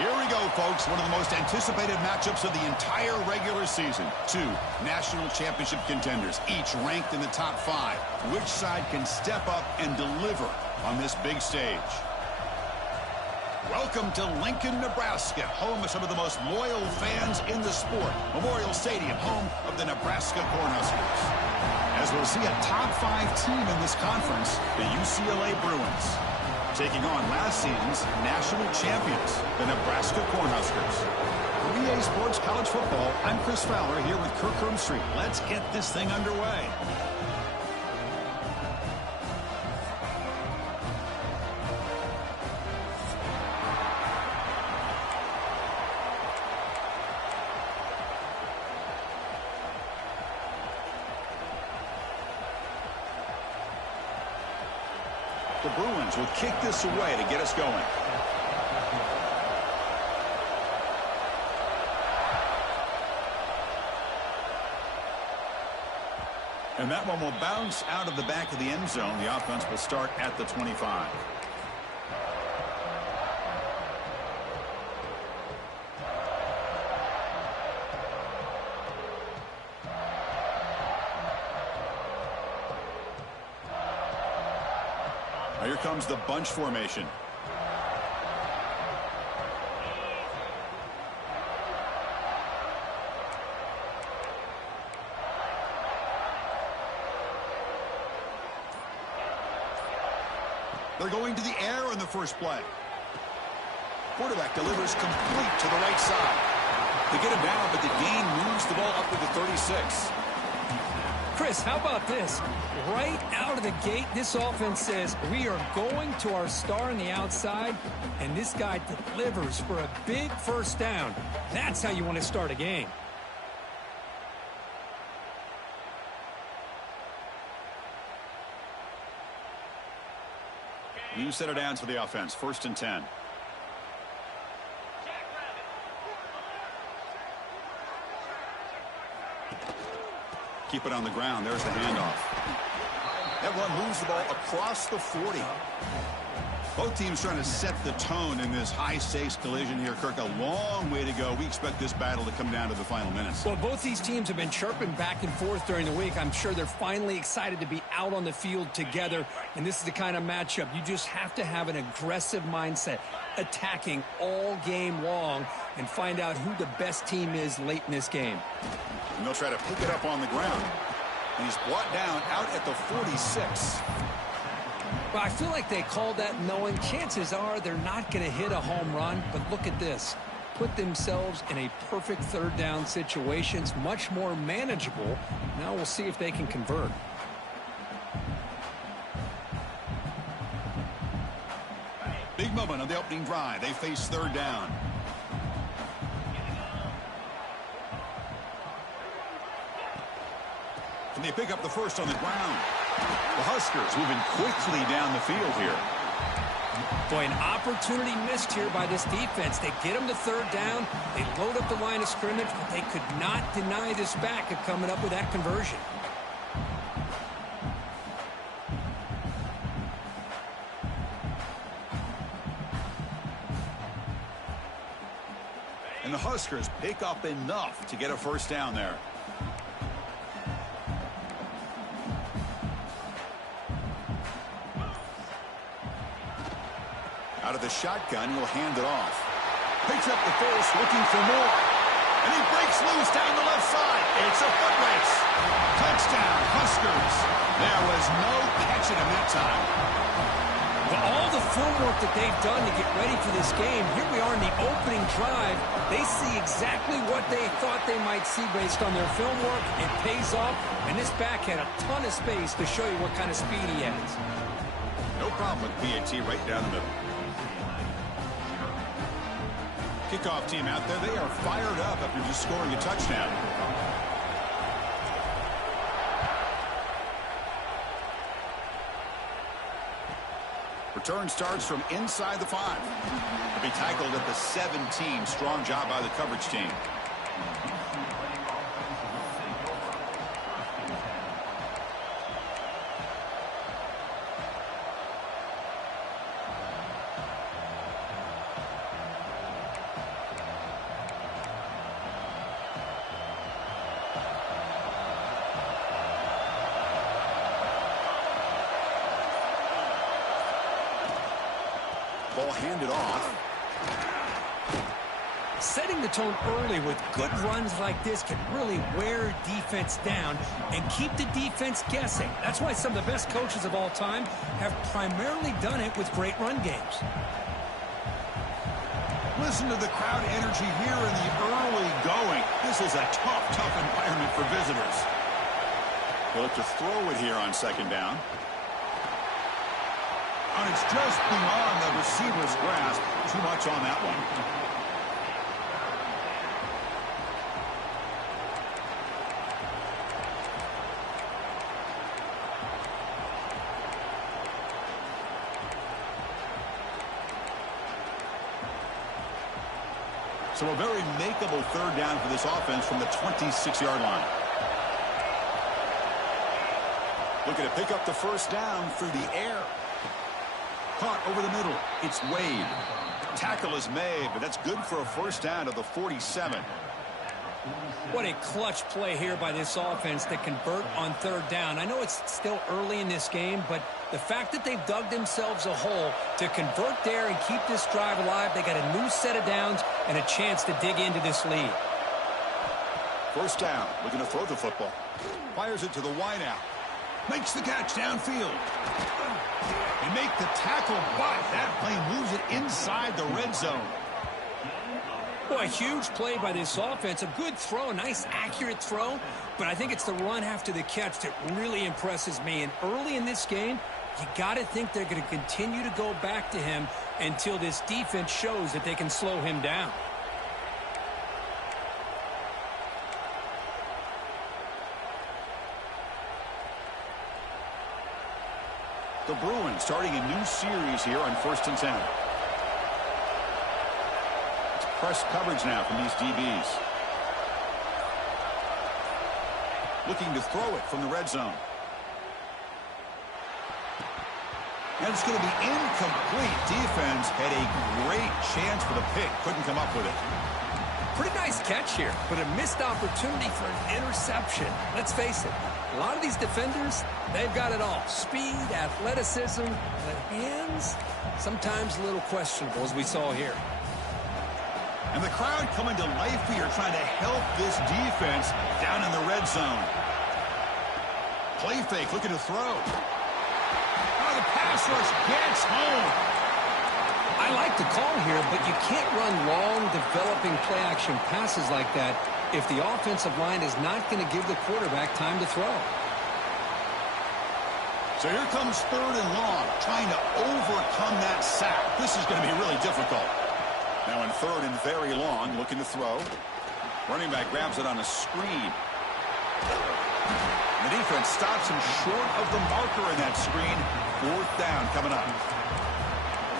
Here we go, folks. One of the most anticipated matchups of the entire regular season. Two national championship contenders, each ranked in the top 5. Which side can step up and deliver on this big stage? Welcome to Lincoln, Nebraska, home of some of the most loyal fans in the sport. Memorial Stadium, home of the Nebraska Cornhuskers. As we'll see a top 5 team in this conference, the UCLA Bruins, taking on last season's national champions, the Nebraska Cornhuskers. For EA Sports College Football, I'm Chris Fowler here with Kirk Herbstreit. Let's get this thing underway. The Bruins will kick this away to get us going. And that one will bounce out of the back of the end zone. The offense will start at the 25. Here comes the bunch formation. They're going to the air on the first play. Quarterback delivers complete to the right side. They get him down, but the gain moves the ball up to the 36. Chris, how about this? Right out of the gate, this offense says we are going to our star on the outside, and this guy delivers for a big first down. That's how you want to start a game. You set it down to the offense. 1st and 10. Keep it on the ground. There's the handoff. That one moves the ball across the 40. Both teams trying to set the tone in this high-stakes collision here. Kirk, a long way to go. We expect this battle to come down to the final minutes. Well, both these teams have been chirping back and forth during the week. I'm sure they're finally excited to be out on the field together. And this is the kind of matchup you just have to have an aggressive mindset, attacking all game long, and find out who the best team is late in this game. And they'll try to pick it up on the ground. He's brought down out at the 46. Well, I feel like they called that knowing chances are they're not going to hit a home run. But look at this. Put themselves in a perfect third down situation. It's much more manageable. Now we'll see if they can convert. Big moment on the opening drive. They face third down. And they pick up the first on the ground. The Huskers moving quickly down the field here. Boy, an opportunity missed here by this defense. They get them to third down. They load up the line of scrimmage, but they could not deny this back of coming up with that conversion. And the Huskers pick up enough to get a first down there. Out of the shotgun, he'll hand it off. Picks up the force, looking for more. And he breaks loose down the left side. It's a foot race. Touchdown, Huskers. There was no catching him that time. Well, all the footwork that they've done to get ready for this game, here we are in the opening drive. They see exactly what they thought they might see based on their film work. It pays off, and this back had a ton of space to show you what kind of speed he has. No problem with PAT right down the middle. Kickoff team out there, they are fired up after just scoring a touchdown. Return starts from inside the 5. He'll be tackled at the 17. Strong job by the coverage team. ball handed off. Setting the tone early with good runs like this can really wear defense down and keep the defense guessing. That's why some of the best coaches of all time have primarily done it with great run games. Listen to the crowd energy here in the early going. This is a tough environment for visitors. They'll look to throw it here on second down. And it's just beyond the receiver's grasp. Too much on that one. So a very makeable third down for this offense from the 26-yard line. Looking to pick up the first down through the air. Caught over the middle. It's Wade. Tackle is made, but that's good for a first down to the 47. What a clutch play here by this offense to convert on third down. I know it's still early in this game, but the fact that they've dug themselves a hole to convert there and keep this drive alive, they got a new set of downs and a chance to dig into this lead. First down, looking to throw the football. Fires it to the wideout. Makes the catch downfield. They make the tackle, but that play moves it inside the red zone. Boy, a huge play by this offense. A good throw, a nice accurate throw, but I think it's the run after the catch that really impresses me. And early in this game, you got to think they're going to continue to go back to him until this defense shows that they can slow him down. The Bruins starting a new series here on 1st and 10. It's press coverage now from these DBs. Looking to throw it from the red zone. And it's going to be incomplete. Defense had a great chance for the pick. Couldn't come up with it. Pretty nice catch here, but a missed opportunity for an interception. Let's face it, a lot of these defenders, they've got it all. Speed, athleticism, but hands, sometimes a little questionable, as we saw here. And the crowd coming to life here, trying to help this defense down in the red zone. Play fake, looking to throw. Oh, the pass rush gets home. I like the call here, but you can't run long, developing play-action passes like that if the offensive line is not going to give the quarterback time to throw. So here comes third and long, trying to overcome that sack. This is going to be really difficult. Now in third and very long, looking to throw. Running back grabs it on a screen. The defense stops him short of the marker in that screen. Fourth down coming up.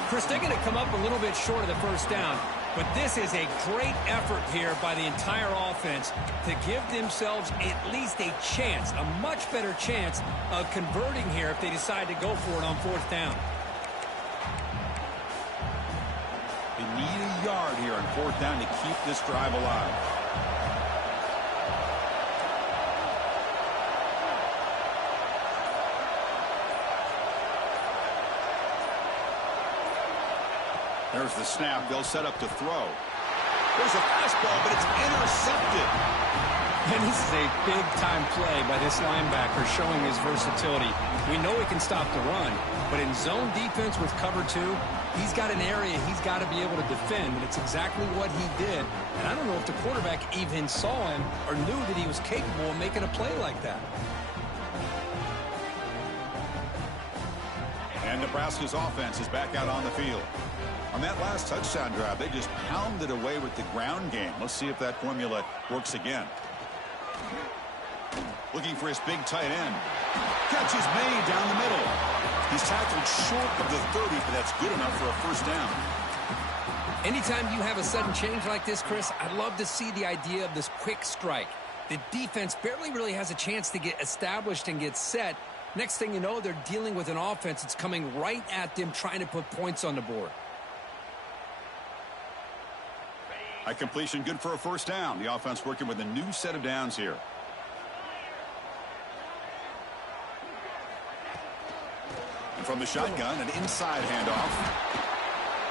Chris, they're going to come up a little bit short of the first down, but this is a great effort here by the entire offense to give themselves at least a chance, a much better chance of converting here if they decide to go for it on fourth down. They need a yard here on fourth down to keep this drive alive. There's the snap. They'll set up to throw. There's a fastball, but it's intercepted. And this is a big-time play by this linebacker showing his versatility. We know he can stop the run, but in zone defense with cover two, he's got an area he's got to be able to defend, and it's exactly what he did. And I don't know if the quarterback even saw him or knew that he was capable of making a play like that. And Nebraska's offense is back out on the field. On that last touchdown drive, they just pounded away with the ground game. Let's see if that formula works again. Looking for his big tight end. Catch is made down the middle. He's tackled short of the 30, but that's good enough for a first down. Anytime you have a sudden change like this, Chris, I'd love to see the idea of this quick strike. The defense barely really has a chance to get established and get set. Next thing you know, they're dealing with an offense that's coming right at them, trying to put points on the board. High completion, good for a first down. The offense working with a new set of downs here. And from the shotgun, an inside handoff.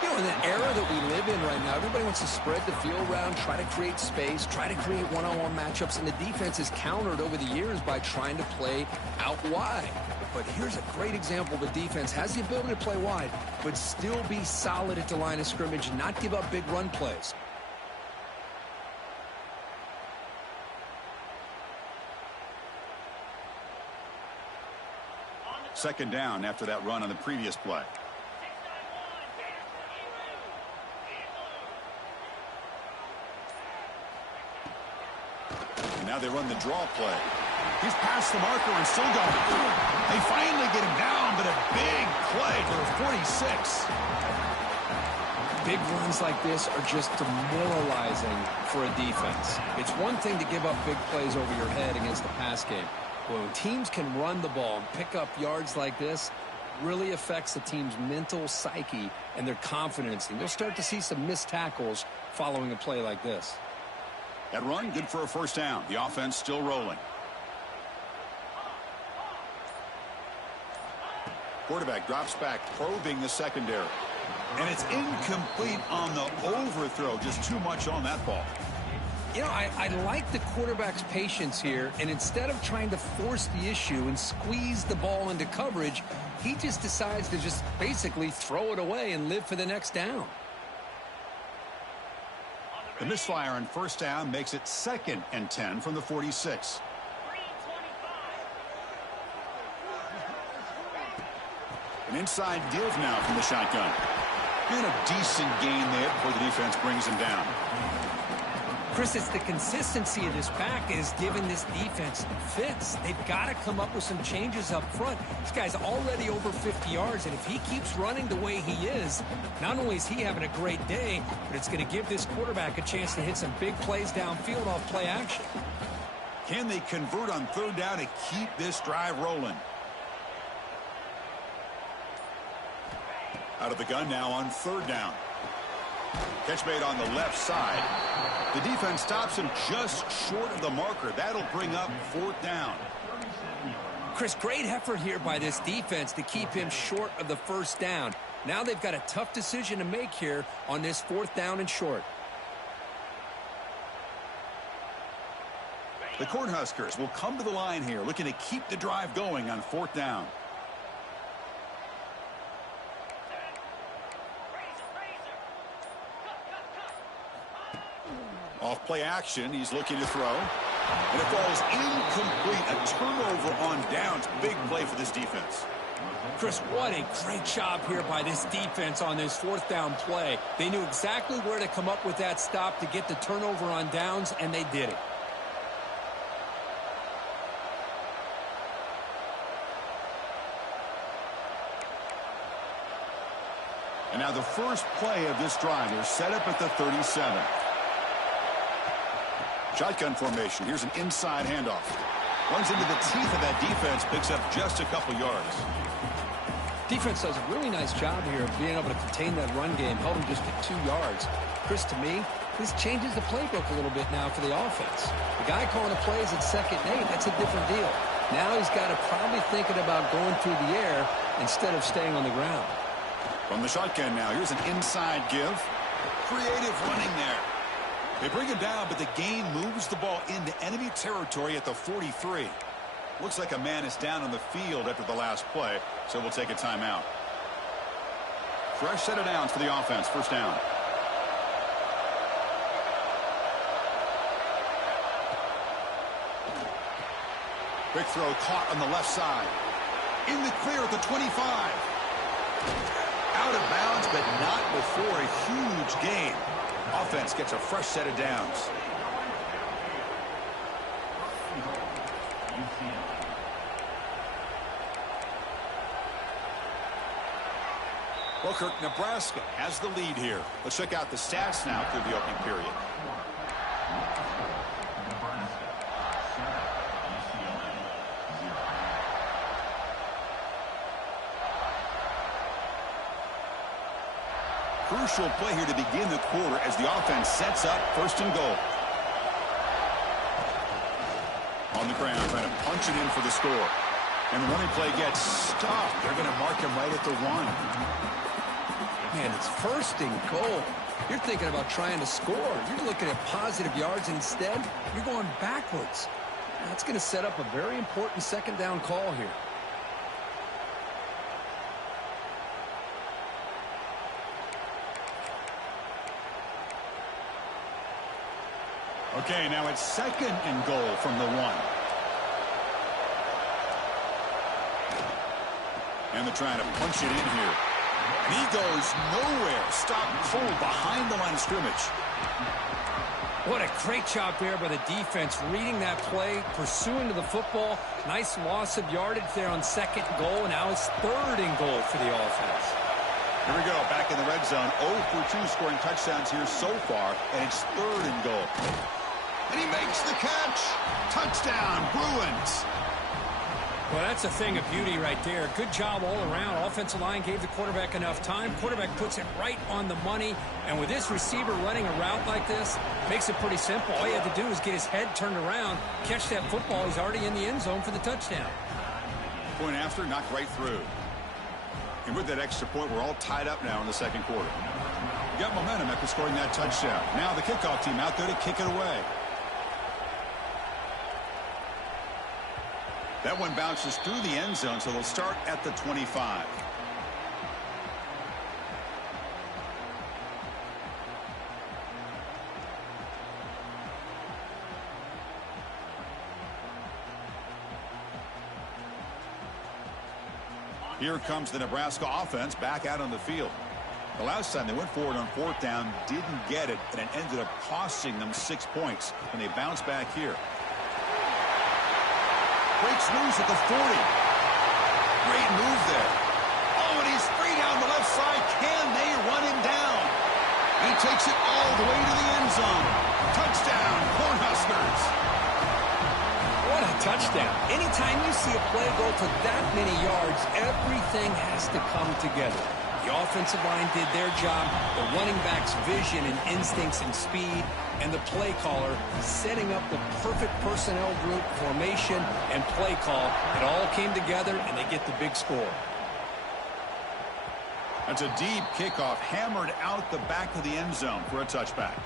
You know, in the era that we live in right now, everybody wants to spread the field around, try to create space, try to create one-on-one matchups, and the defense is countered over the years by trying to play out wide. But here's a great example of a defense has the ability to play wide, but still be solid at the line of scrimmage and not give up big run plays. Second down after that run on the previous play. And now they run the draw play. He's past the marker and still going. They finally get him down, but a big play to the 46. Big runs like this are just demoralizing for a defense. It's one thing to give up big plays over your head against the pass game. When teams can run the ball and pick up yards like this, really affects the team's mental psyche and their confidence. And you'll start to see some missed tackles following a play like this. That run, good for a first down. The offense still rolling. Quarterback drops back, probing the secondary. And it's incomplete on the overthrow. Just too much on that ball. You know, I like the quarterback's patience here, and instead of trying to force the issue and squeeze the ball into coverage, he just decides to just basically throw it away and live for the next down. The misfire on first down makes it 2nd and 10 from the 46. An inside give now from the shotgun. And a decent gain there before the defense brings him down. Chris, it's the consistency of this back is giving this defense fits. They've got to come up with some changes up front. This guy's already over 50 yards, and if he keeps running the way he is, not only is he having a great day, but it's going to give this quarterback a chance to hit some big plays downfield off play action. Can they convert on third down to keep this drive rolling? Out of the gun now on third down. Catch made on the left side. The defense stops him just short of the marker. That'll bring up 4th down. Chris, great effort here by this defense to keep him short of the first down. Now they've got a tough decision to make here on this 4th down and short. The Cornhuskers will come to the line here, looking to keep the drive going on 4th down. Off play action, he's looking to throw. And it falls incomplete. A turnover on downs. Big play for this defense. Chris, what a great job here by this defense on this 4th down play. They knew exactly where to come up with that stop to get the turnover on downs, and they did it. And now the first play of this drive. They're set up at the 37. Shotgun formation. Here's an inside handoff. Runs into the teeth of that defense. Picks up just a couple yards. Defense does a really nice job here of being able to contain that run game. Held him just at 2 yards. Chris, to me, this changes the playbook a little bit now for the offense. The guy calling the plays at 2nd and 8, that's a different deal. Now he's got to probably thinking about going through the air instead of staying on the ground. From the shotgun now, here's an inside give. Creative running there. They bring him down, but the game moves the ball into enemy territory at the 43. Looks like a man is down on the field after the last play, so we'll take a timeout. Fresh set of downs for the offense. First down. Quick throw caught on the left side. In the clear at the 25. Out of bounds, but not before a huge gain. Offense gets a fresh set of downs. Well, Kirk, Nebraska has the lead here. Let's check out the stats now through the opening period. Crucial play here to begin the quarter as the offense sets up 1st and goal. On the ground, trying to punch it in for the score. And the running play gets stopped. They're going to mark him right at the 1. Man, it's 1st and goal. You're thinking about trying to score. You're looking at positive yards instead. You're going backwards. That's going to set up a very important 2nd down call here. Okay, now it's 2nd and goal from the 1. And they're trying to punch it in here. And he goes nowhere. Stopped cold behind the line of scrimmage. What a great job there by the defense, reading that play, pursuing to the football. Nice loss of yardage there on 2nd and goal, and now it's 3rd and goal for the offense. Here we go, back in the red zone. 0 for 2 scoring touchdowns here so far, and it's 3rd and goal. And he makes the catch. Touchdown, Bruins. Well, that's a thing of beauty right there. Good job all around. Offensive line gave the quarterback enough time. Quarterback puts it right on the money. And with this receiver running a route like this, makes it pretty simple. All you have to do is get his head turned around, catch that football. He's already in the end zone for the touchdown. Point after, knocked right through. And with that extra point, we're all tied up now in the 2nd quarter. Got momentum after scoring that touchdown. Now the kickoff team out there to kick it away. That one bounces through the end zone, so they'll start at the 25. Here comes the Nebraska offense back out on the field. The last time they went forward on 4th down, didn't get it, and it ended up costing them 6 points. And they bounce back here. Breaks loose at the 40. Great move there. Oh, and he's free down the left side. Can they run him down? He takes it all the way to the end zone. Touchdown, Cornhuskers. What a touchdown. Anytime you see a play go for that many yards, everything has to come together. The offensive line did their job, the running back's vision and instincts and speed, and the play caller setting up the perfect personnel group, formation, and play call. It all came together, and they get the big score. That's a deep kickoff, hammered out the back of the end zone for a touchback.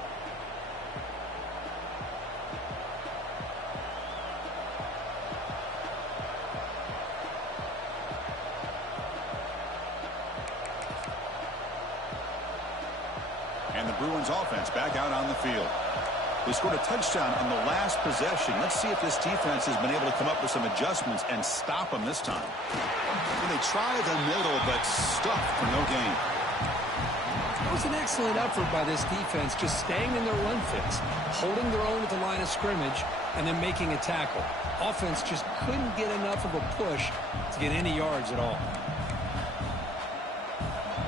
And the Bruins offense back out on the field. They scored a touchdown on the last possession. Let's see if this defense has been able to come up with some adjustments and stop them this time. And they try the middle, but stuffed for no gain. It was an excellent effort by this defense, just staying in their run fits, holding their own at the line of scrimmage, and then making a tackle. Offense just couldn't get enough of a push to get any yards at all.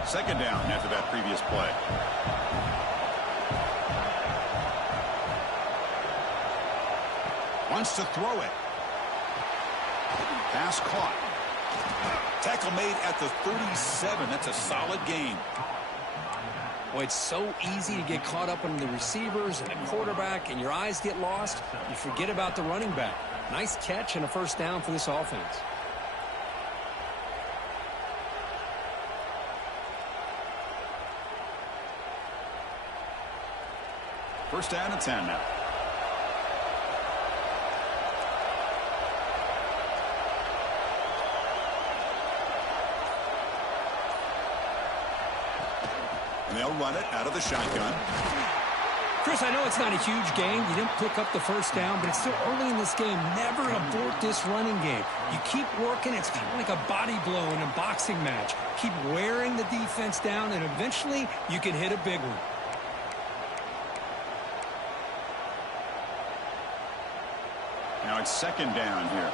2nd down after that previous play. Wants to throw it. Pass caught. Tackle made at the 37. That's a solid gain. Boy, it's so easy to get caught up on the receivers and the quarterback, and your eyes get lost. You forget about the running back. Nice catch and a 1st down for this offense. First down and 10 now. And they'll run it out of the shotgun. Chris, I know it's not a huge game. You didn't pick up the 1st down, but it's still early in this game. Never abort this running game. You keep working. It's kind of like a body blow in a boxing match. Keep wearing the defense down, and eventually you can hit a big one. Now it's 2nd down here.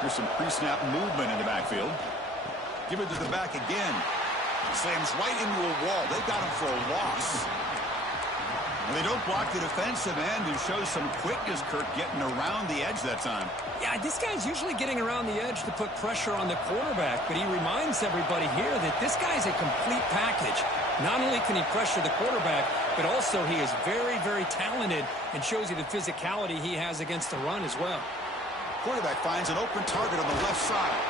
Here's some pre-snap movement in the backfield. Give it to the back again. Slams right into a wall. They got him for a loss. And they don't block the defensive end, who shows some quickness, Kirk, getting around the edge that time. Yeah, this guy's usually getting around the edge to put pressure on the quarterback, but he reminds everybody here that this guy's a complete package. Not only can he pressure the quarterback, but also he is very, very talented and shows you the physicality he has against the run as well. Quarterback finds an open target on the left side.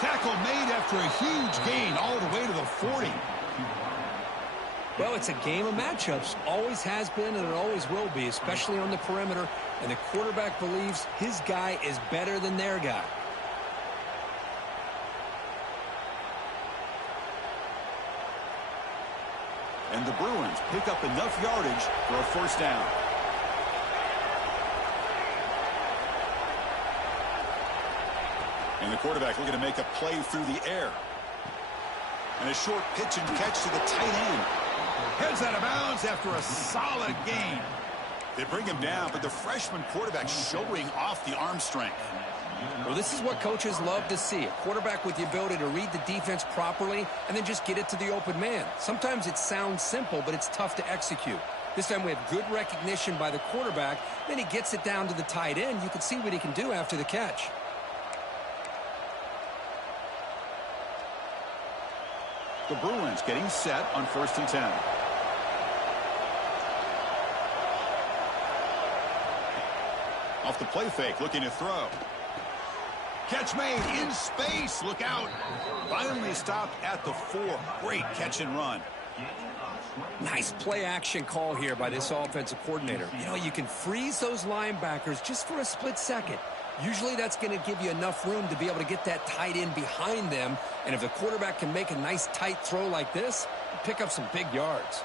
Tackle made after a huge gain all the way to the 40. Well, it's a game of matchups. Always has been and it always will be, especially on the perimeter. And the quarterback believes his guy is better than their guy. And the Bruins pick up enough yardage for a first down. And the quarterback looking to make a play through the air. And a short pitch and catch to the tight end. Heads out of bounds after a solid gain. They bring him down, but the freshman quarterback showing off the arm strength. Well, this is what coaches love to see. A quarterback with the ability to read the defense properly and then just get it to the open man. Sometimes it sounds simple, but it's tough to execute. This time we have good recognition by the quarterback. Then he gets it down to the tight end. You can see what he can do after the catch. The Bruins getting set on 1st and 10. Off the play fake, looking to throw. Catch made in space. Look out. Finally stopped at the 4. Great catch and run. Nice play action call here by this offensive coordinator. You know, you can freeze those linebackers just for a split second. Usually that's going to give you enough room to be able to get that tight end behind them. And if the quarterback can make a nice tight throw like this, pick up some big yards.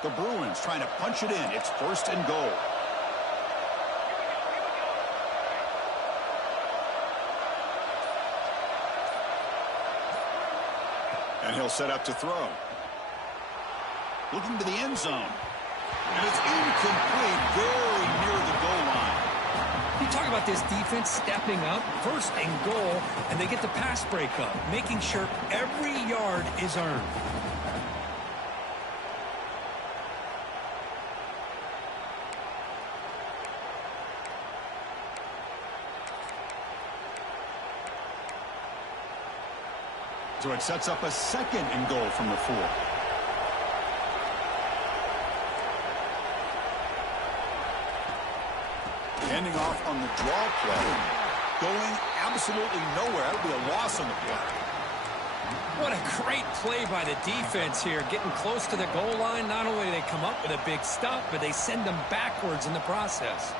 The Bruins trying to punch it in. It's 1st and goal. And he'll set up to throw. Looking to the end zone. And it's incomplete, very near the goal line. You talk about this defense stepping up, 1st and goal, and they get the pass breakup, making sure every yard is earned. So it sets up a 2nd and goal from the 4. Handing off on the draw play. Going absolutely nowhere. That'll be a loss on the play. What a great play by the defense here. Getting close to the goal line, not only do they come up with a big stop, but they send them backwards in the process.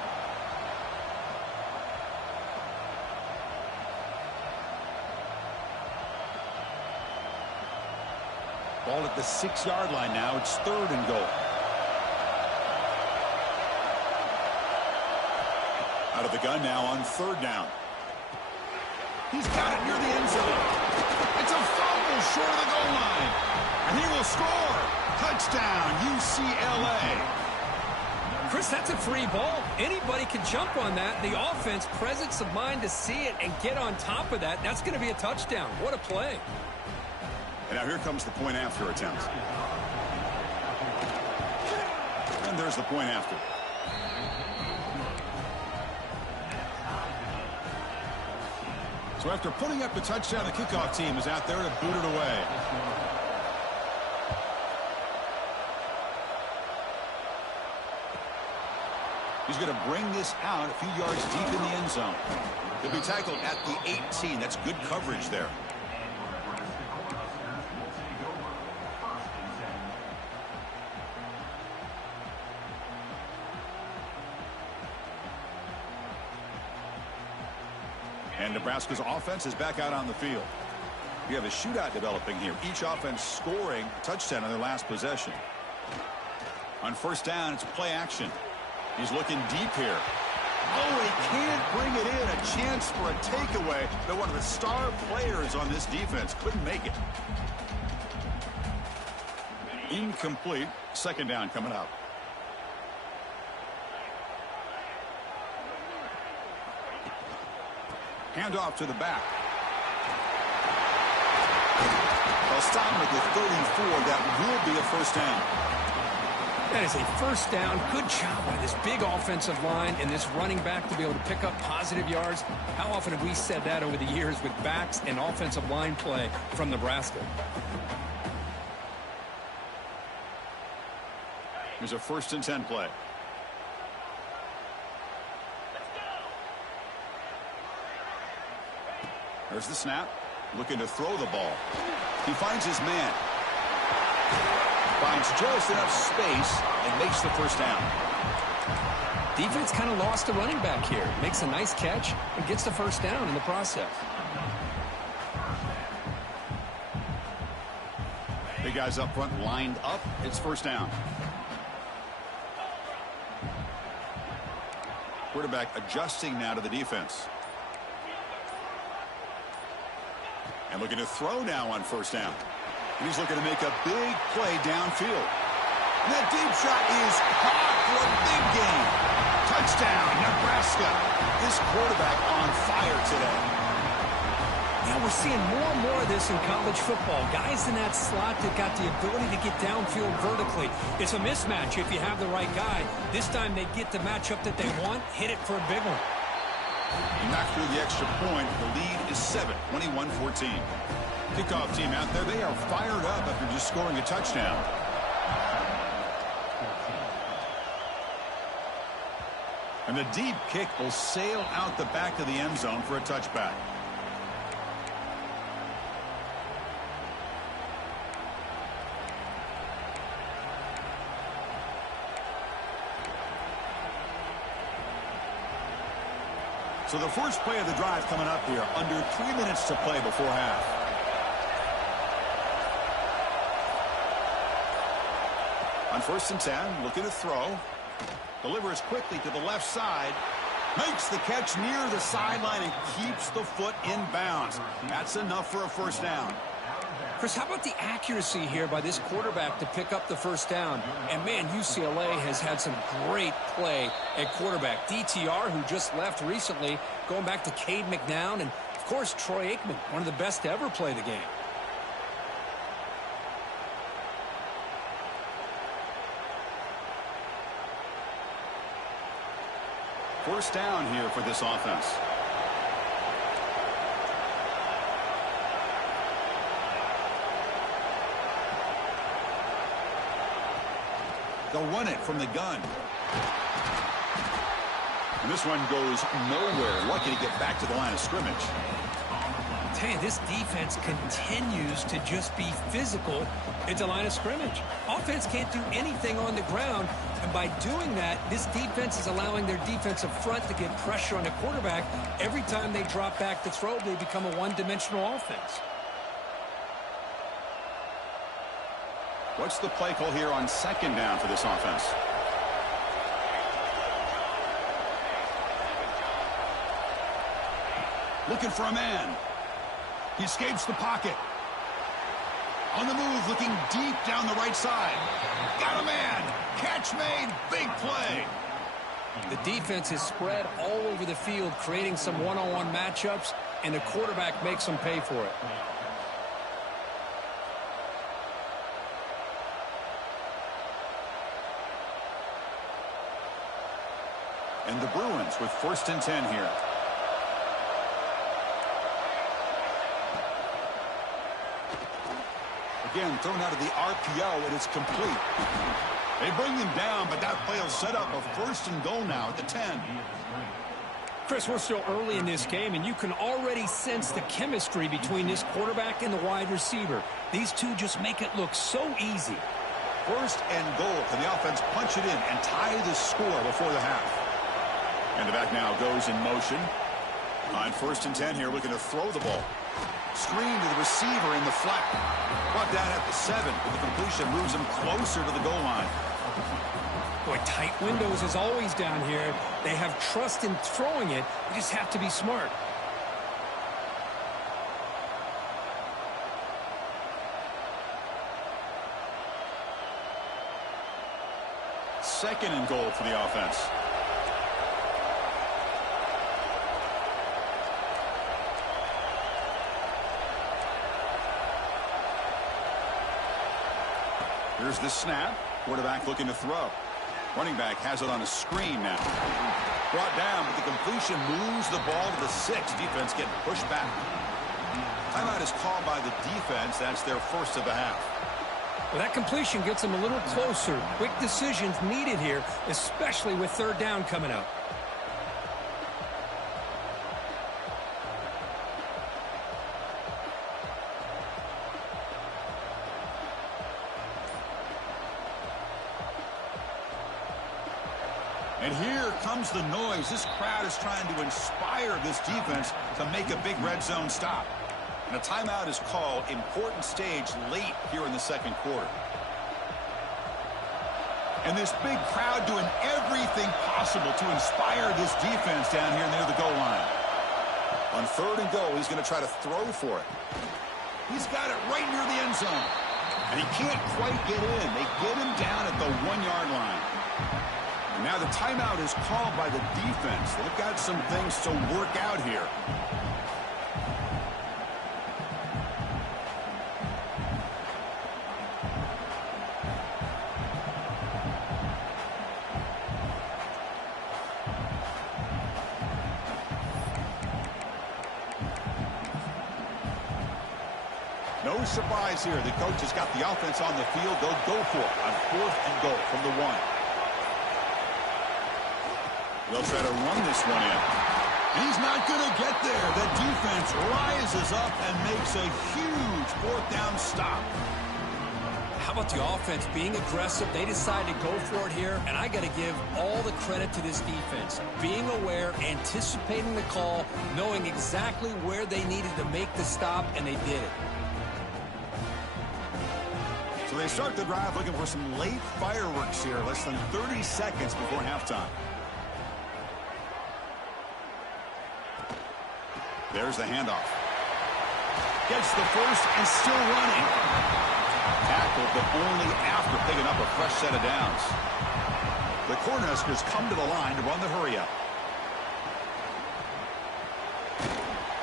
Ball at the 6-yard line now. It's 3rd and goal. Out of the gun now on 3rd down. He's got it near the end zone. It's a fumble short of the goal line. And he will score. Touchdown, UCLA. Chris, that's a free ball. Anybody can jump on that. The offense, presence of mind to see it and get on top of that. That's going to be a touchdown. What a play. And now here comes the point after attempt. And there's the point after. So after putting up the touchdown, the kickoff team is out there to boot it away. He's going to bring this out a few yards deep in the end zone. He'll be tackled at the 18. That's good coverage there. And Nebraska's offense is back out on the field. We have a shootout developing here. Each offense scoring a touchdown on their last possession. On 1st down, it's play action. He's looking deep here. Oh, he can't bring it in. A chance for a takeaway, but one of the star players on this defense couldn't make it. Incomplete. 2nd down coming up. Handoff to the back. They'll stop him at the 34. That will be a 1st down. That is a 1st down. Good job by this big offensive line and this running back to be able to pick up positive yards. How often have we said that over the years with backs and offensive line play from Nebraska? Here's a 1st and 10 play. There's the snap. Looking to throw the ball. He finds his man. Finds just enough space and makes the 1st down. Defense kind of lost the running back here. Makes a nice catch and gets the 1st down in the process. Big guys up front lined up. It's 1st down. Quarterback adjusting now to the defense. And looking to throw now on 1st down. And he's looking to make a big play downfield. And that deep shot is caught for a big gain. Touchdown, Nebraska. This quarterback on fire today. Yeah, we're seeing more and more of this in college football. Guys in that slot that got the ability to get downfield vertically. It's a mismatch if you have the right guy. This time they get the matchup that they want, hit it for a big one. And back through the extra point, the lead is 7, 21-14. Kickoff team out there, they are fired up after just scoring a touchdown. And the deep kick will sail out the back of the end zone for a touchback. So the first play of the drive coming up here, under 3 minutes to play before half. On 1st and 10, looking to throw. Delivers quickly to the left side. Makes the catch near the sideline and keeps the foot in bounds. That's enough for a 1st down. Chris, how about the accuracy here by this quarterback to pick up the 1st down? And, man, UCLA has had some great play at quarterback. DTR, who just left recently, going back to Cade McNown, and, of course, Troy Aikman, one of the best to ever play the game. First down here for this offense. They'll run it from the gun. And this one goes nowhere. Lucky to get back to the line of scrimmage. I'll tell you, this defense continues to just be physical at the line of scrimmage. Offense can't do anything on the ground. And by doing that, this defense is allowing their defensive front to get pressure on the quarterback. Every time they drop back to throw, they become a one-dimensional offense. What's the play call here on 2nd down for this offense? Looking for a man. He escapes the pocket. On the move, looking deep down the right side. Got a man. Catch made. Big play. The defense is spread all over the field, creating some one-on-one matchups, and the quarterback makes them pay for it. And the Bruins with 1st and 10 here. Again, thrown out of the RPO, and it's complete. They bring him down, but that play will set up a 1st and goal now at the 10. Chris, we're still early in this game, and you can already sense the chemistry between this quarterback and the wide receiver. These two just make it look so easy. 1st and goal. Can the offense punch it in and tie the score before the half? And the back now goes in motion. On 1st and 10 here, looking to throw the ball. Screen to the receiver in the flat. Brought down at the 7, but the completion moves him closer to the goal line. Boy, tight windows as always down here. They have trust in throwing it. They just have to be smart. Second and goal for the offense. Here's the snap. Quarterback looking to throw. Running back has it on a screen now. Brought down, but the completion moves the ball to the 6. Defense getting pushed back. Timeout is called by the defense. That's their first of the half. Well, that completion gets them a little closer. Quick decisions needed here, especially with third down coming up. And here comes the noise. This crowd is trying to inspire this defense to make a big red zone stop. And a timeout is called. Important stage late here in the second quarter. And this big crowd doing everything possible to inspire this defense down here near the goal line. On third and goal, he's going to try to throw for it. He's got it right near the end zone. And he can't quite get in. They get him down at the 1-yard line. And now the timeout is called by the defense. They've got some things to work out here. No surprise here. The coach has got the offense on the field. They'll go for it on fourth and goal from the 1. They'll try to run this one in. And he's not going to get there. The defense rises up and makes a huge fourth down stop. How about the offense being aggressive? They decide to go for it here, and I got to give all the credit to this defense. Being aware, anticipating the call, knowing exactly where they needed to make the stop, and they did it. So they start the drive looking for some late fireworks here, less than 30 seconds before halftime. There's the handoff. Gets the first and still running. Tackled, but only after picking up a fresh set of downs. The Cornhuskers come to the line to run the hurry-up.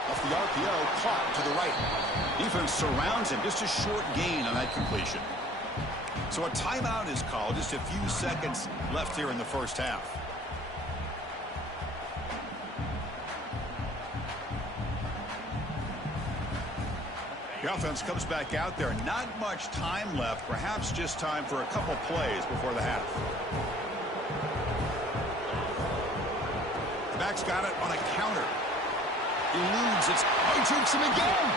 Off the RPO, caught to the right. Defense surrounds him. Just a short gain on that completion. So a timeout is called. Just a few seconds left here in the first half. The offense comes back out there. Not much time left. Perhaps just time for a couple plays before the half. The back's got it on a counter. Eludes it. Oh, he tricks him again.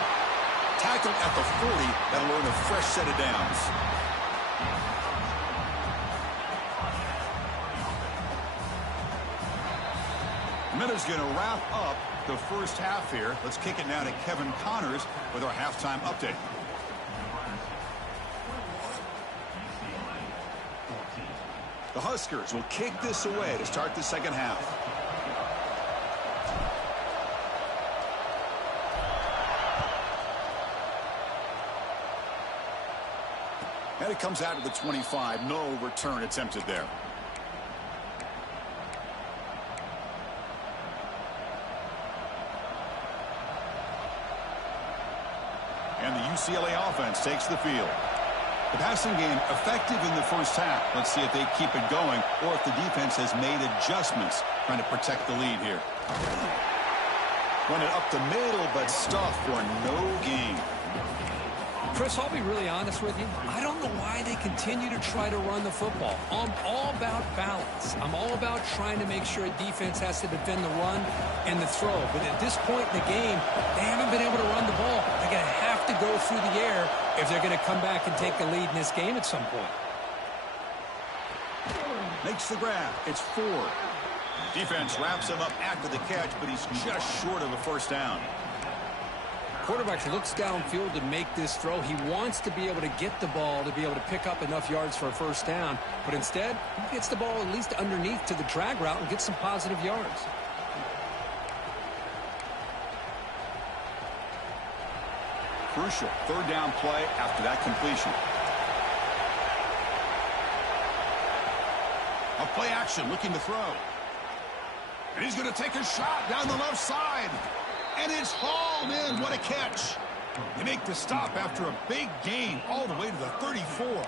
Tackled at the 40. That'll earn a fresh set of downs. Minute's going to wrap up the first half here. Let's kick it now to Kevin Connors with our halftime update. The Huskers will kick this away to start the second half. And it comes out to the 25. No return attempted there. And the UCLA offense takes the field. The passing game effective in the first half. Let's see if they keep it going or if the defense has made adjustments trying to protect the lead here. Run it up the middle, but stuffed for no gain. Chris, I'll be really honest with you. I don't know why they continue to try to run the football. I'm all about balance. I'm all about trying to make sure a defense has to defend the run and the throw. But at this point in the game, they haven't been able to run the ball. They're going to have to go through the air if they're going to come back and take the lead in this game at some point. Makes the grab. It's 4. Defense wraps him up after the catch, but he's just short of a first down. Quarterback looks downfield to make this throw. He wants to be able to get the ball to be able to pick up enough yards for a first down. But instead, he gets the ball at least underneath to the drag route and gets some positive yards. Crucial third down play after that completion. A play action looking to throw. And he's going to take a shot down the left side. And it's hauled in. What a catch. They make the stop after a big gain all the way to the 34.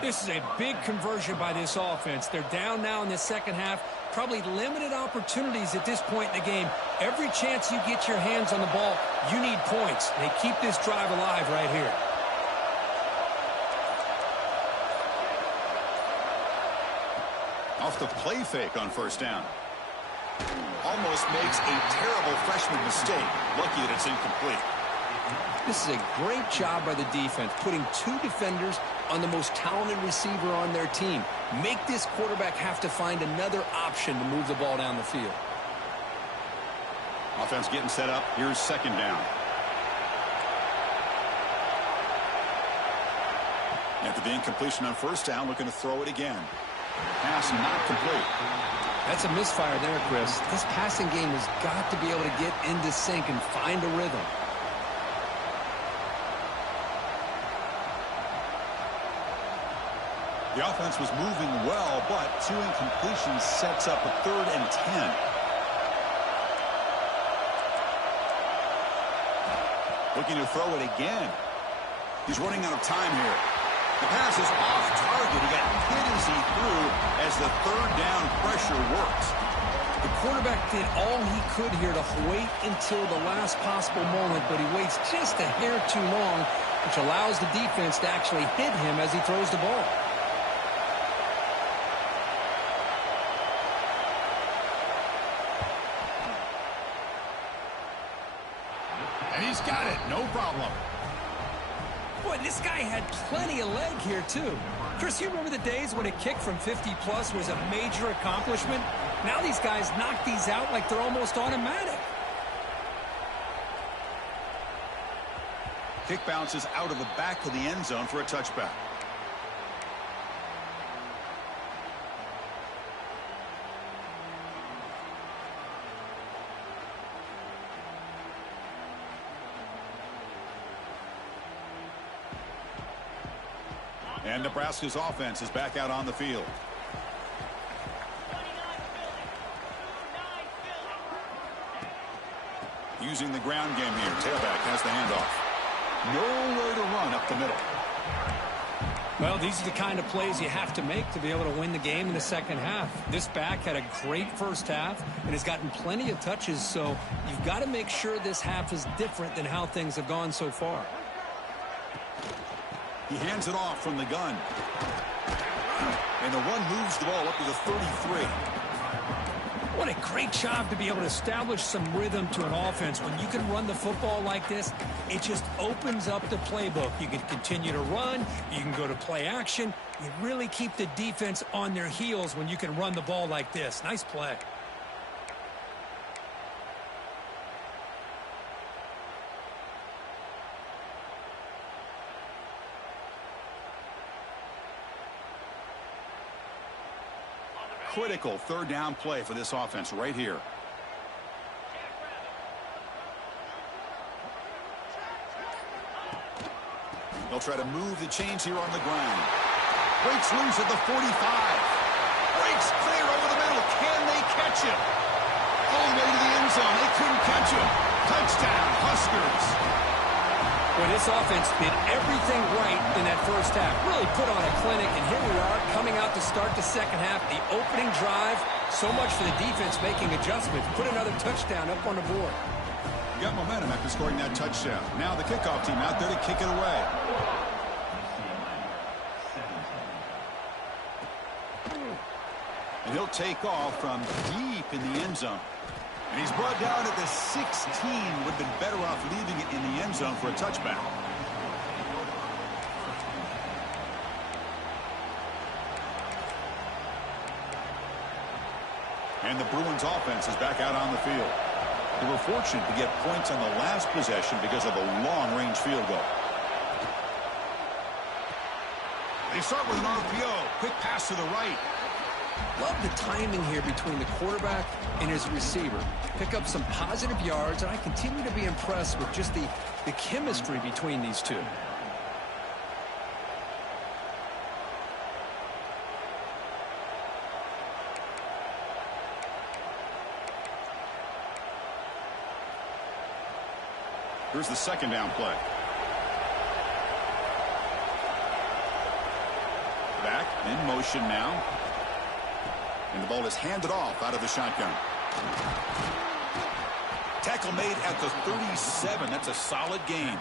This is a big conversion by this offense. They're down now in the second half. Probably limited opportunities at this point in the game. Every chance you get your hands on the ball, you need points. They keep this drive alive right here. Off the play fake on first down. Almost makes a terrible freshman mistake. Lucky that it's incomplete. This is a great job by the defense, putting two defenders on the most talented receiver on their team. Make this quarterback have to find another option to move the ball down the field. Offense getting set up. Here's second down. After the incompletion on first down, looking to throw it again. Pass not complete. That's a misfire there, Chris. This passing game has got to be able to get into sync and find a rhythm. The offense was moving well, but two incompletions sets up a 3rd and 10. Looking to throw it again. He's running out of time here. The pass is off target. He got hit as he threw as the 3rd down pressure works. The quarterback did all he could here to wait until the last possible moment, but he waits just a hair too long, which allows the defense to actually hit him as he throws the ball. And he's got it. No problem. Boy, this guy had plenty of leg here, too. Chris, you remember the days when a kick from 50-plus was a major accomplishment? Now these guys knock these out like they're almost automatic. Kick bounces out of the back of the end zone for a touchback. And Nebraska's offense is back out on the field. Using the ground game here. Tailback has the handoff. Nowhere to run up the middle. Well, these are the kind of plays you have to make to be able to win the game in the second half. This back had a great first half and has gotten plenty of touches, so you've got to make sure this half is different than how things have gone so far. He hands it off from the gun. And the run moves the ball up to the 33. What a great job to be able to establish some rhythm to an offense. When you can run the football like this, it just opens up the playbook. You can continue to run. You can go to play action. You really keep the defense on their heels when you can run the ball like this. Nice play. Critical 3rd down play for this offense right here. They'll try to move the chains here on the ground. Breaks loose at the 45. Breaks clear over the middle. Can they catch him? All the way to the end zone. They couldn't catch him. Touchdown, Huskers. Well, this offense did everything right in that first half. Really put on a clinic, and here we are coming out to start the second half. The opening drive, so much for the defense making adjustments. Put another touchdown up on the board. Got momentum after scoring that touchdown. Now the kickoff team out there to kick it away. And he'll take off from deep in the end zone. And he's brought down at the 16. Would have been better off leaving it in the end zone for a touchback. And the Bruins offense is back out on the field. They were fortunate to get points on the last possession because of a long-range field goal. They start with an RPO. Quick pass to the right. Love the timing here between the quarterback and his receiver. Pick up some positive yards, and I continue to be impressed with just the chemistry between these two. Here's the second down play. Back in motion now. And the ball is handed off out of the shotgun. Tackle made at the 37. That's a solid gain.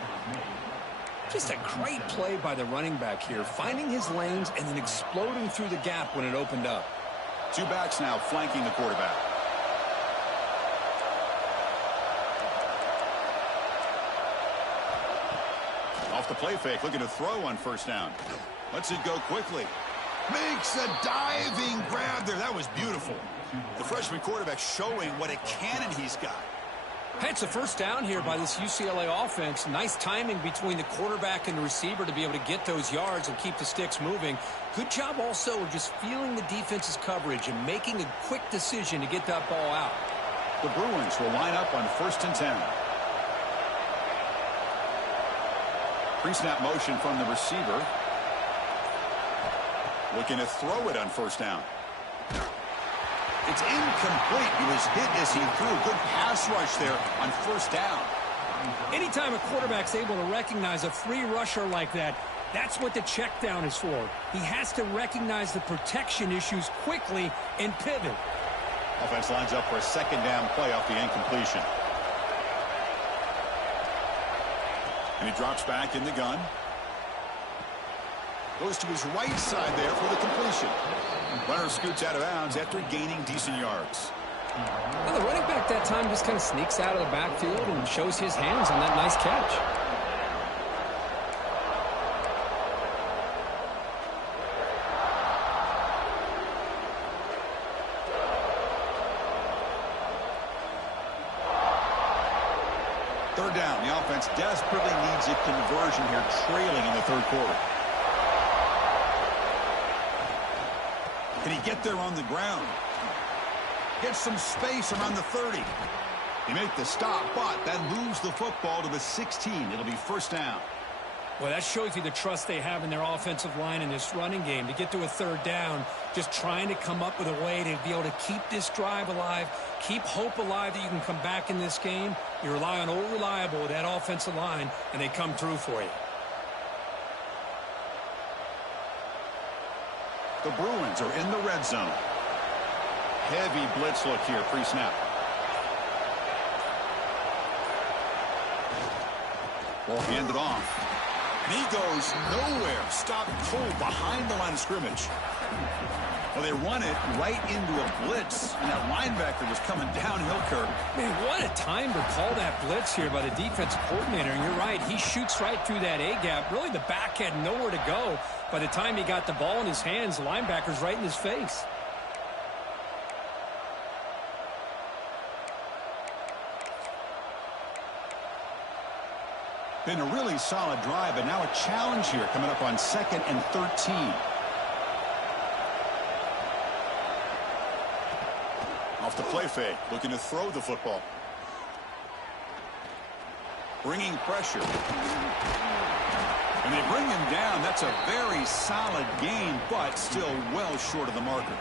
Just a great play by the running back here, finding his lanes and then exploding through the gap when it opened up. Two backs now flanking the quarterback. Off the play fake, looking to throw on first down. Lets it go quickly. Makes a diving grab there. That was beautiful. The freshman quarterback showing what a cannon he's got. Hey, it's a first down here by this UCLA offense. Nice timing between the quarterback and the receiver to be able to get those yards and keep the sticks moving. Good job also of just feeling the defense's coverage and making a quick decision to get that ball out. The Bruins will line up on 1st and 10. Pre-snap motion from the receiver. Looking to throw it on first down. It's incomplete. He was hit as he threw. Good pass rush there on first down. Anytime a quarterback's able to recognize a free rusher like that, that's what the check down is for. He has to recognize the protection issues quickly and pivot. Offense lines up for a second down play off the incompletion. And he drops back in the gun. Goes to his right side there for the completion. Runner scoots out of bounds after gaining decent yards. Well, the running back that time just kind of sneaks out of the backfield and shows his hands on that nice catch. Third down. The offense desperately needs a conversion here, trailing in the third quarter. Can he get there on the ground? Get some space around the 30. He make the stop, but that moves the football to the 16. It'll be first down. Well, that shows you the trust they have in their offensive line in this running game. To get to a third down, just trying to come up with a way to be able to keep this drive alive, keep hope alive that you can come back in this game. You rely on old reliable with that offensive line, and they come through for you. The Bruins are in the red zone. Heavy blitz look here, pre-snap. Ball handed off. And he goes nowhere. Stopped cold behind the line of scrimmage. Well, they run it right into a blitz, and that linebacker was coming downhill curve. Man, what a time to call that blitz here by the defensive coordinator. And you're right, he shoots right through that A-gap. Really, the back had nowhere to go. By the time he got the ball in his hands, the linebacker's right in his face. Been a really solid drive, but now a challenge here coming up on 2nd and 13. Off the play fake, looking to throw the football. Bringing pressure. And they bring him down. That's a very solid game, but still well short of the marker.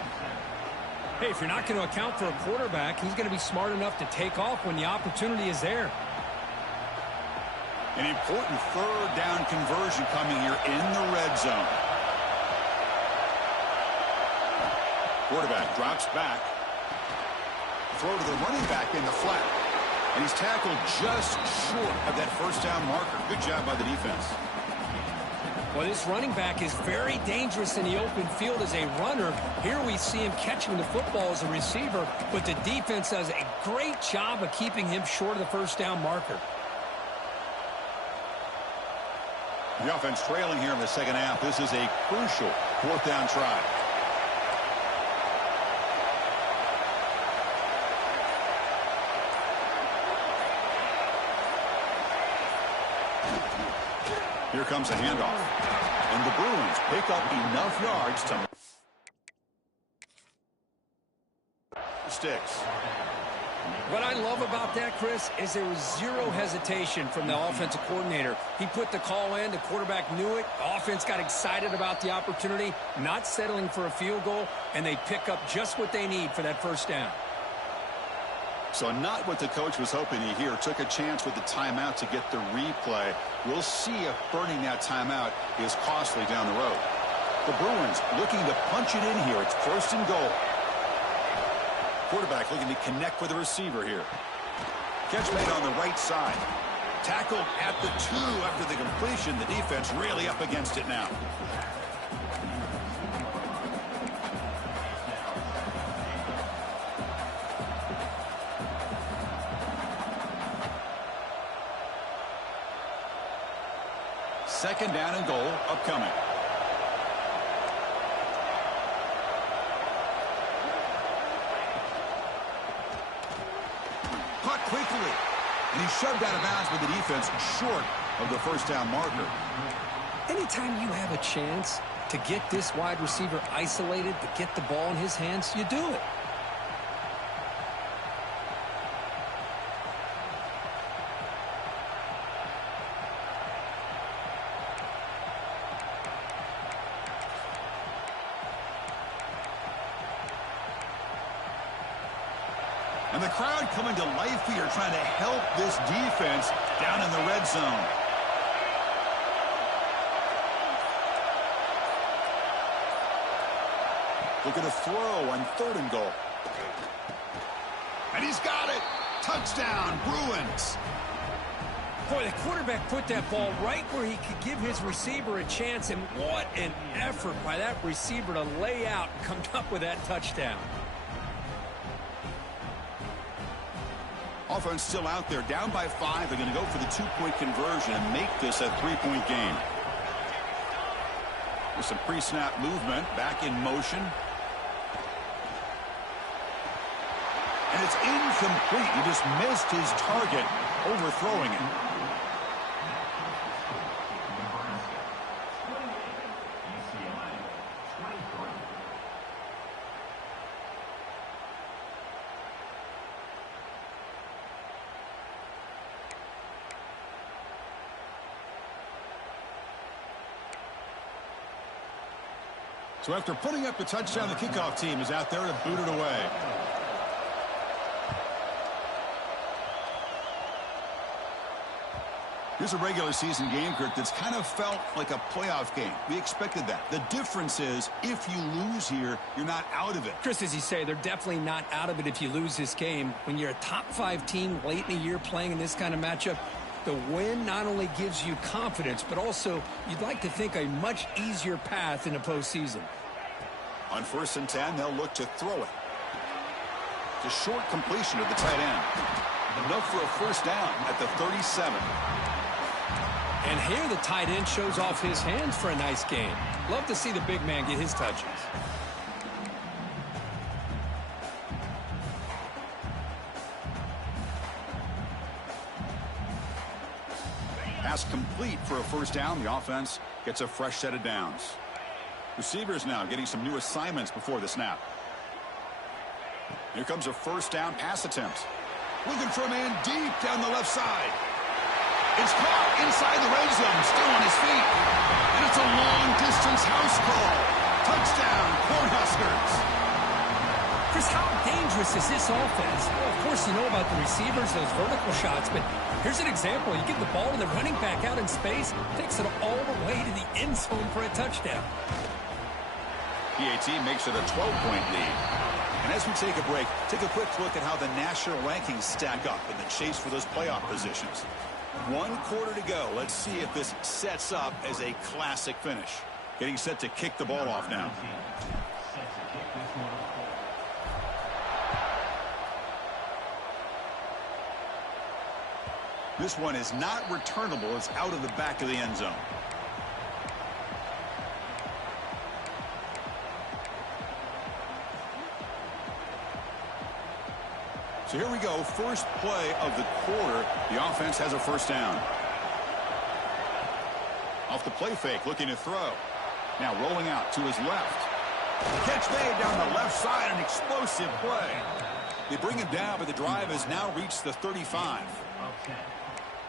Hey, if you're not going to account for a quarterback, he's going to be smart enough to take off when the opportunity is there. An important third down conversion coming here in the red zone. Quarterback drops back. Throw to the running back in the flat. And he's tackled just short of that first down marker. Good job by the defense. Well, this running back is very dangerous in the open field as a runner. Here we see him catching the football as a receiver, but the defense does a great job of keeping him short of the first down marker. The offense trailing here in the second half. This is a crucial fourth down try. Here comes a handoff. And the Bruins pick up enough yards to sticks. What I love about that, Chris, is there was zero hesitation from the offensive coordinator. He put the call in. The quarterback knew it. The offense got excited about the opportunity, not settling for a field goal, and they pick up just what they need for that first down. So not what the coach was hoping to hear. Took a chance with the timeout to get the replay. We'll see if burning that timeout is costly down the road. The Bruins looking to punch it in here. It's 1st and goal. Quarterback looking to connect with the receiver here. Catch made on the right side. Tackled at the 2 after the completion. The defense really up against it now. second down and goal upcoming. Caught quickly. And he's shoved out of bounds with the defense short of the first down marker. Anytime you have a chance to get this wide receiver isolated, to get the ball in his hands, you do it. And the crowd coming to life here, trying to help this defense down in the red zone. Looking to throw on 3rd and goal. And he's got it. Touchdown, Bruins. Boy, the quarterback put that ball right where he could give his receiver a chance, and what an effort by that receiver to lay out and come up with that touchdown. Offense still out there, down by 5. They're going to go for the 2-point conversion and make this a 3-point game. With some pre-snap movement, back in motion. And it's incomplete. He just missed his target, overthrowing it. So after putting up the touchdown, the kickoff team is out there to boot it away. Here's a regular season game, Kirk, that's kind of felt like a playoff game. We expected that. The difference is, if you lose here, you're not out of it. Chris, as you say, they're definitely not out of it if you lose this game. When you're a top-5 team late in the year playing in this kind of matchup, the win not only gives you confidence, but also you'd like to think a much easier path in the postseason. On 1st and 10, they'll look to throw it. It's a short completion of the tight end. Enough for a first down at the 37. And here the tight end shows off his hands for a nice game. Love to see the big man get his touches. Pass complete for a first down. The offense gets a fresh set of downs. Receivers now getting some new assignments before the snap. Here comes a first down pass attempt. Looking for a man deep down the left side. It's caught inside the red zone, still on his feet. And it's a long-distance house call. Touchdown, Cornhuskers. Chris, how dangerous is this offense? Well, of course, you know about the receivers, those vertical shots, but here's an example. You give the ball to the running back out in space, takes it all the way to the end zone for a touchdown. PAT makes it a 12-point lead. And as we take a break, take a quick look at how the national rankings stack up in the chase for those playoff positions. 1 quarter to go. Let's see if this sets up as a classic finish. Getting set to kick the ball off now. This one is not returnable. It's out of the back of the end zone. So here we go. First play of the quarter. The offense has a first down. Off the play fake, looking to throw. Now rolling out to his left. Catch made down the left side, an explosive play. They bring him down, but the drive has now reached the 35.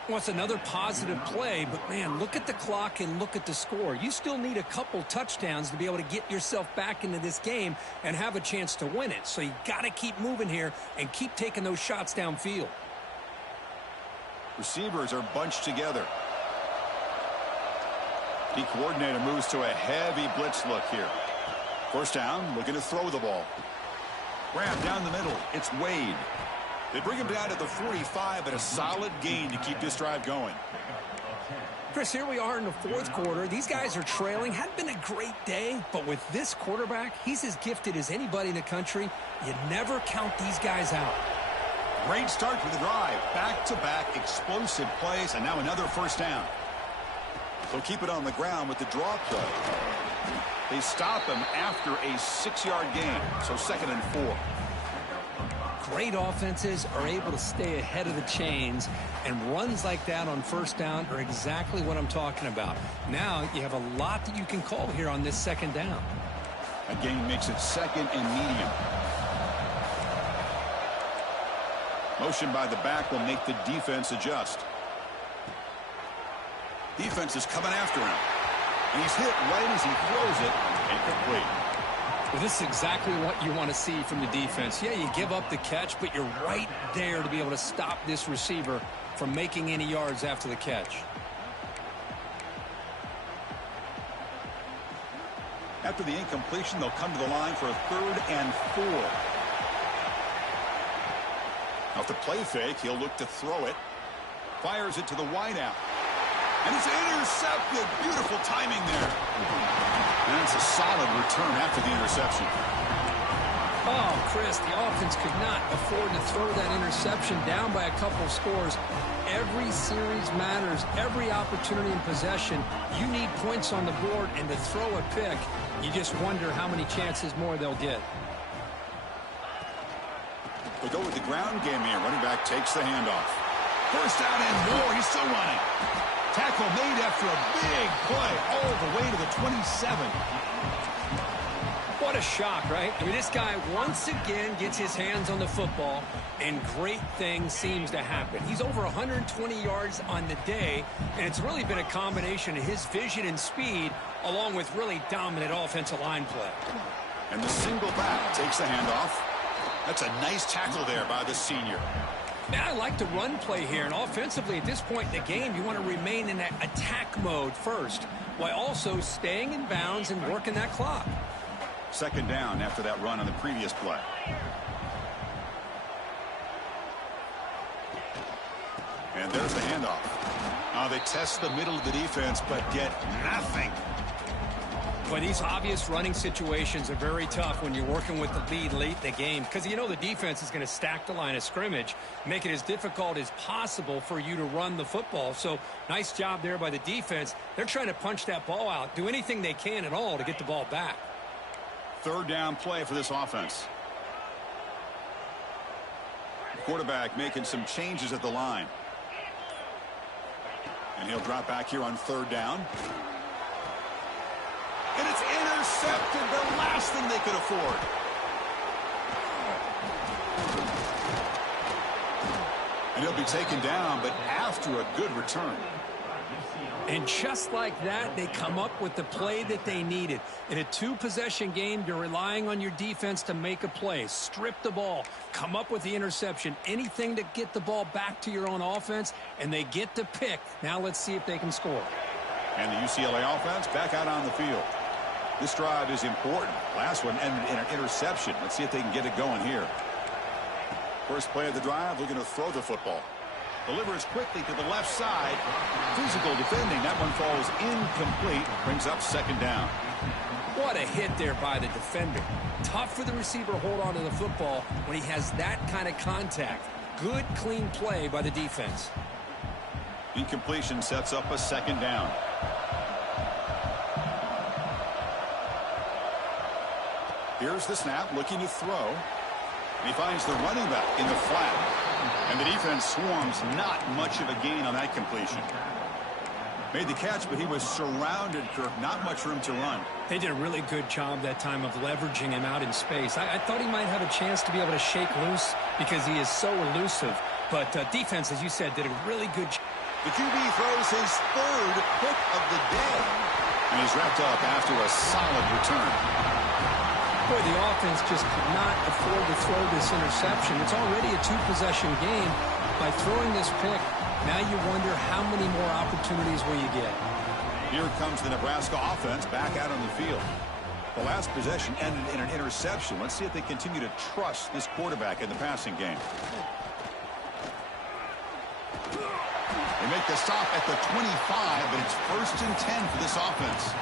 Well, it's another positive play, but, man, look at the clock and look at the score. You still need a couple touchdowns to be able to get yourself back into this game and have a chance to win it. So you got to keep moving here and keep taking those shots downfield. Receivers are bunched together. The coordinator moves to a heavy blitz look here. First down, looking to throw the ball. Grab down the middle. It's Wade. They bring him down to the 45, but a solid gain to keep this drive going. Chris, here we are in the 4th quarter. These guys are trailing. Hadn't been a great day, but with this quarterback, he's as gifted as anybody in the country. You never count these guys out. Great start to the drive. Back-to-back explosive plays, and now another first down. They'll keep it on the ground with the draw play. They stop him after a 6-yard gain, so 2nd and 4. Great offenses are able to stay ahead of the chains, and runs like that on 1st down are exactly what I'm talking about. Now you have a lot that you can call here on this 2nd down. A gain makes it 2nd and medium. Motion by the back will make the defense adjust. Defense is coming after him. And he's hit right as he throws it. Incomplete. Well, this is exactly what you want to see from the defense. Yeah, you give up the catch, but you're right there to be able to stop this receiver from making any yards after the catch. After the incompletion, they'll come to the line for a 3rd and 4. Off the play fake, he'll look to throw it. Fires it to the wideout. And it's intercepted. Beautiful timing there. And it's a solid return after the interception. Oh, Chris, the offense could not afford to throw that interception down by a couple scores. Every series matters. Every opportunity in possession. You need points on the board, and to throw a pick, you just wonder how many chances more they'll get. They go with the ground game here. Running back takes the handoff. 1st down and more. He's still running. Tackle made after a big play all the way to the 27. What a shock, right? I mean, this guy once again gets his hands on the football, and great things seems to happen. He's over 120 yards on the day, and it's really been a combination of his vision and speed along with really dominant offensive line play. And the single back takes the handoff. That's a nice tackle there by the senior. Man, I like the run play here, and offensively at this point in the game, you want to remain in that attack mode first, while also staying in bounds and working that clock. 2nd down after that run on the previous play. And there's the handoff. They test the middle of the defense, but get nothing. But these obvious running situations are very tough when you're working with the lead late in the game, because you know the defense is going to stack the line of scrimmage, make it as difficult as possible for you to run the football. So nice job there by the defense. They're trying to punch that ball out, do anything they can at all to get the ball back. 3rd down play for this offense. Quarterback making some changes at the line. And he'll drop back here on 3rd down. And it's intercepted, the last thing they could afford. And he'll be taken down, but after a good return. And just like that, they come up with the play that they needed. In a 2-possession game, you're relying on your defense to make a play. Strip the ball, come up with the interception, anything to get the ball back to your own offense, and they get the pick. Now let's see if they can score. And the UCLA offense back out on the field. This drive is important. Last one ended in an interception. Let's see if they can get it going here. First play of the drive, looking to throw the football. Delivers quickly to the left side. Physical defending. That one falls incomplete. Brings up 2nd down. What a hit there by the defender. Tough for the receiver to hold on to the football when he has that kind of contact. Good, clean play by the defense. Incompletion sets up a 2nd down. Here's the snap, looking to throw. And he finds the running back in the flat. And the defense swarms. Not much of a gain on that completion. Made the catch, but he was surrounded, Kirk. Not much room to run. They did a really good job that time of leveraging him out in space. I thought he might have a chance to be able to shake loose because he is so elusive. But defense, as you said, did a really good job. The QB throws his 3rd pick of the day. And he's wrapped up after a solid return. Boy, the offense just could not afford to throw this interception. It's already a 2-possession game. By throwing this pick, now you wonder how many more opportunities will you get. Here comes the Nebraska offense back out on the field. The last possession ended in an interception. Let's see if they continue to trust this quarterback in the passing game. They make the stop at the 25, but it's 1st and 10 for this offense.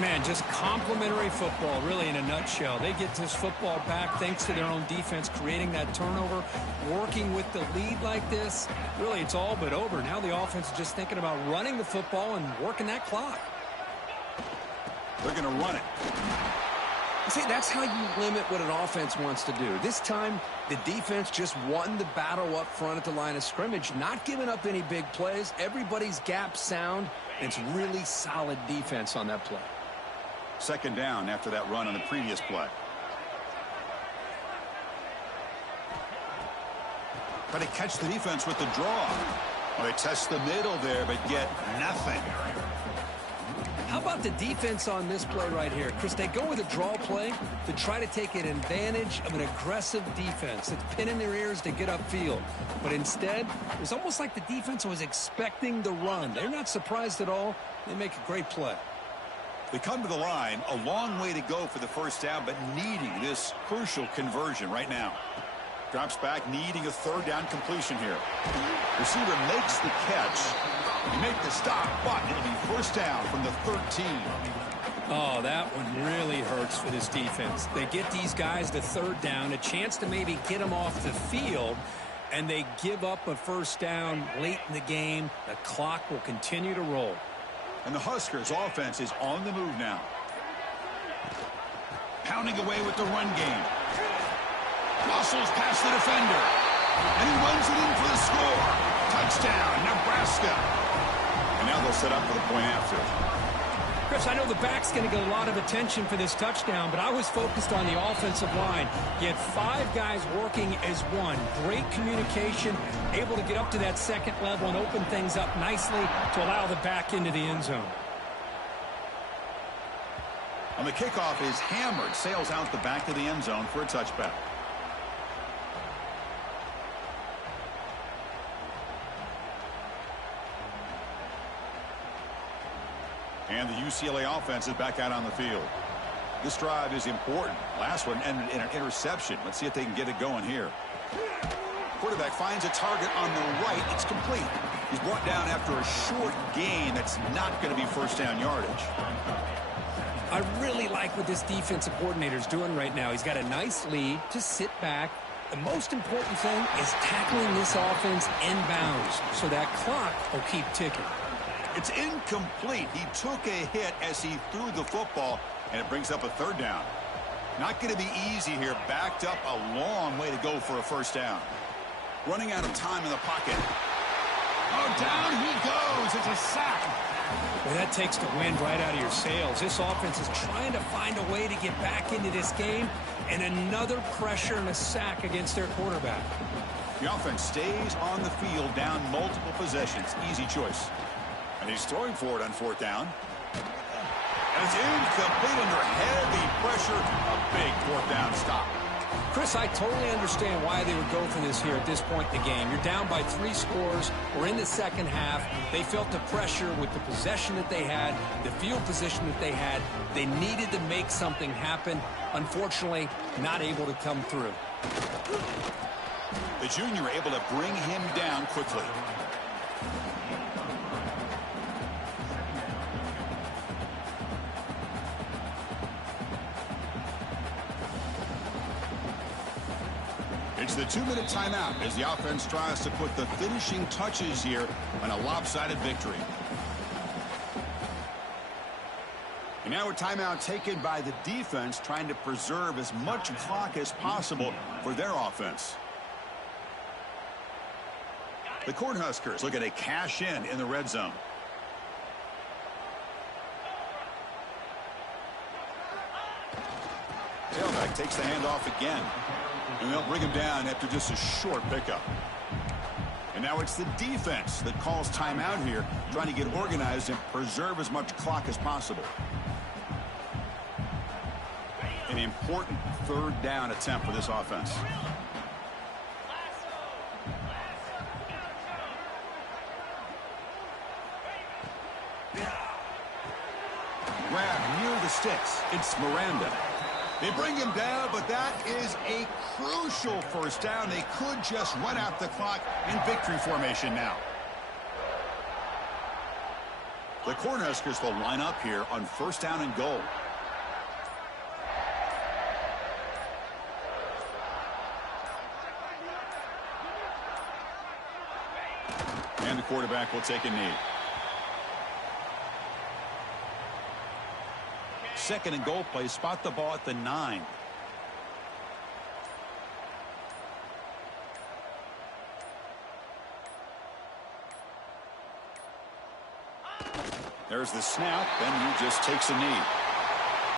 Man, just complimentary football, really, in a nutshell. They get this football back thanks to their own defense, creating that turnover, working with the lead like this. Really, it's all but over. Now the offense is just thinking about running the football and working that clock. They're going to run it. See, that's how you limit what an offense wants to do. This time, the defense just won the battle up front at the line of scrimmage, not giving up any big plays. Everybody's gap sound, and it's really solid defense on that play. Second down after that run on the previous play. Try to catch the defense with the draw. Well, they test the middle there, but get nothing. How about the defense on this play right here? Chris, they go with a draw play to try to take an advantage of an aggressive defense. It's pinning their ears to get upfield. But instead, it was almost like the defense was expecting the run. They're not surprised at all. They make a great play. They come to the line, a long way to go for the first down, but needing this crucial conversion right now. Drops back, needing a third down completion here. Receiver makes the catch. You make the stop, but it'll be first down from the 13. Oh, that one really hurts for this defense. They get these guys to third down, a chance to maybe get them off the field, and they give up a first down late in the game. The clock will continue to roll. And the Huskers offense is on the move now. Pounding away with the run game. Muscles past the defender. And he runs it in for the score. Touchdown, Nebraska. And now they'll set up for the point after. Chris, I know the back's going to get a lot of attention for this touchdown, but I was focused on the offensive line. You had 5 guys working as one. Great communication, able to get up to that second level and open things up nicely to allow the back into the end zone. And the kickoff is hammered, sails out the back of the end zone for a touchback. And the UCLA offense is back out on the field. This drive is important. Last one ended in an interception. Let's see if they can get it going here. Quarterback finds a target on the right. It's complete. He's brought down after a short gain. That's not going to be first down yardage. I really like what this defensive coordinator is doing right now. He's got a nice lead to sit back. The most important thing is tackling this offense inbounds so that clock will keep ticking. It's incomplete. He took a hit as he threw the football, and it brings up a third down. Not going to be easy here. Backed up a long way to go for a first down. Running out of time in the pocket. Oh, down he goes. It's a sack. Well, that takes the wind right out of your sails. This offense is trying to find a way to get back into this game, and another pressure and a sack against their quarterback. The offense stays on the field, down multiple possessions. Easy choice. And he's throwing for it on fourth down. And it's incomplete under heavy pressure. A big fourth down stop. Chris, I totally understand why they would go for this here at this point in the game. You're down by 3 scores. We're in the second half. They felt the pressure with the possession that they had, the field position that they had. They needed to make something happen. Unfortunately, not able to come through. The junior able to bring him down quickly. It's the 2-minute timeout as the offense tries to put the finishing touches here on a lopsided victory. And now a timeout taken by the defense, trying to preserve as much clock as possible for their offense. The Cornhuskers looking to cash in the red zone. Tailback takes the handoff again. And they'll bring him down after just a short pickup. And now it's the defense that calls timeout here, trying to get organized and preserve as much clock as possible. An important third down attempt for this offense. Grab near the sticks. It's Miranda. They bring him down, but that is a crucial first down. They could just run out the clock in victory formation now. The Cornhuskers will line up here on 1st down and goal. And the quarterback will take a knee. 2nd and goal play. Spot the ball at the 9. There's the snap, and he just takes a knee.